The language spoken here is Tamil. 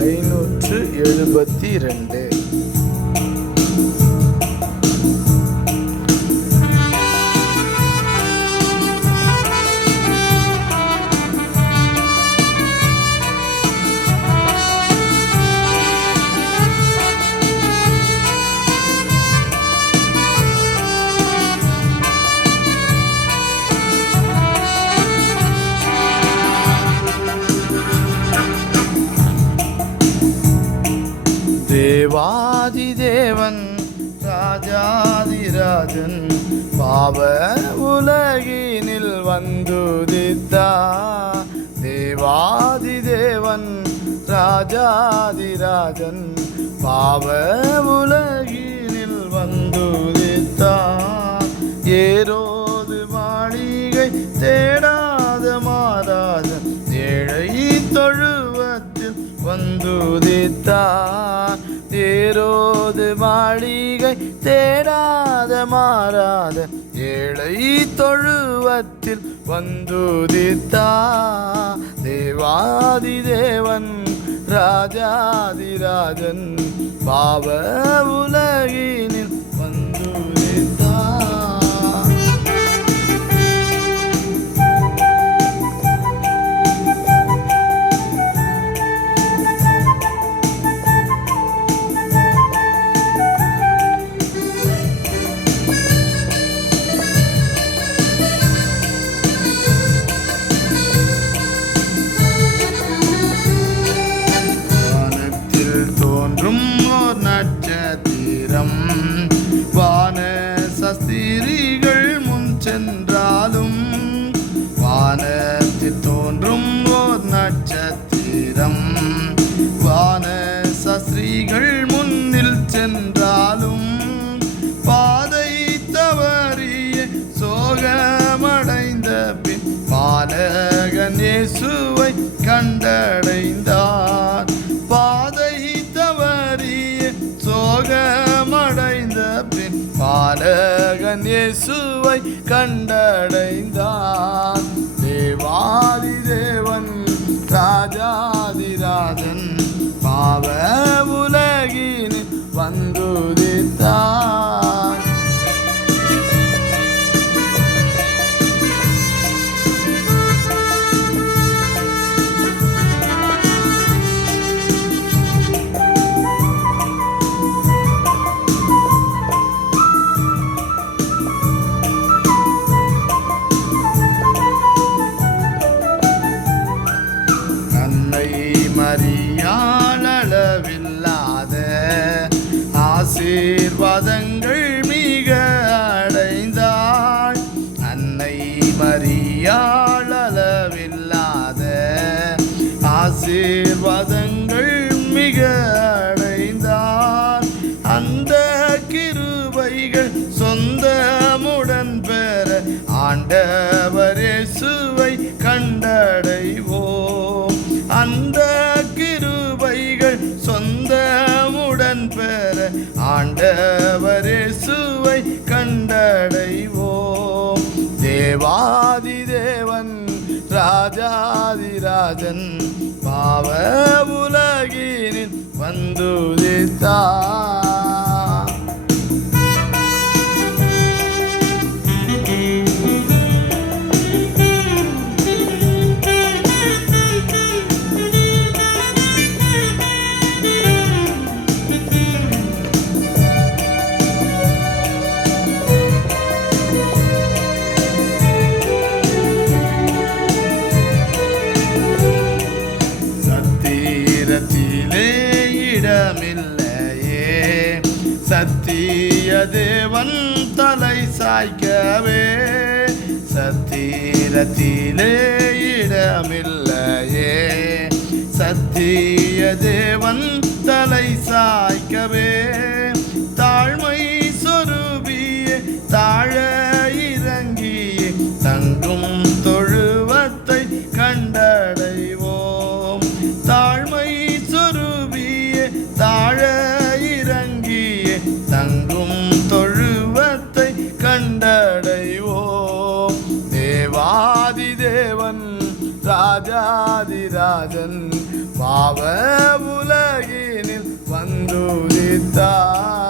572. தேவாதி தேவன் ராஜாதிராஜன் பாவ உலகினில் வந்துதித்தார். தேவாதி தேவன் ராஜாதிராஜன் பாவ உலகினில் வந்துதித்தார். ஏரோது மாளிகை தேடாத மாறாதன் ஏழை தொழுவத்தில் வந்துதித்தார். ஏரோது மாளிகை தேடாத மாறாத ஏழை தொழுவத்தில் வந்துதித்தார். தேவாதி தேவன் ராஜாதிராஜன் பாவ உலகினில் வந்துதித்தார். நட்சத்திரம் வான சஸ்திரிகள் முன் சென்றாலும் வானத்தில் தோன்றும் ஓர் நட்சத்திரம் வான சஸ்திரிகள் முன்னில் சென்றாலும் பாதை தவறிய சோகமடைந்த பின் பாலகன் இயேசுவை கண்டடைந்தார். பாதை சோகமடைந்த பின் பாலகன் இயேசுவை கண்டடைந்தார். தேவாதி தேவன் ராஜாதிராஜன் பாவ உலகினில் வந்துதித்தார். மரியாளவில்லாத ஆசீர்வாதங்கள் மிக அடைந்தாள். அன்னை மரியாளவில்லாத ஆசீர்வாதங்கள் மிக அடைந்தாள். அந்த கிருபைகள் சொந்தமுடன் பெற ஆண்டவர் இயேசுவை கண்டடைவோம். அந்த கிருபைகள் சொந்தமுடன் பெற ஆண்டவர் இயேசுவை கண்டடைவோம். தேவாதி தேவன் ராஜாதிராஜன் பாவ உலகினில் வந்துதித்தார். இடமில்லையே சத்திய தேவன் தலை சாய்க்கவே. சத்திரத்திலே இடமில்லையே சத்திய தேவன் தலை சாய்க்கவே. தாழ்மை சொருபிய தாழ இறங்கிய தங்கும் தொழுவத்தை கண்டடைவோம். தாழ்மை சொருபிய தாழ இறங்கிய தங்கும் தொழுவத்தை கண்டடைவோம். தேவாதி தேவன் ராஜாதிராஜன் பாவ உலகினில் வந்துதித்தார்.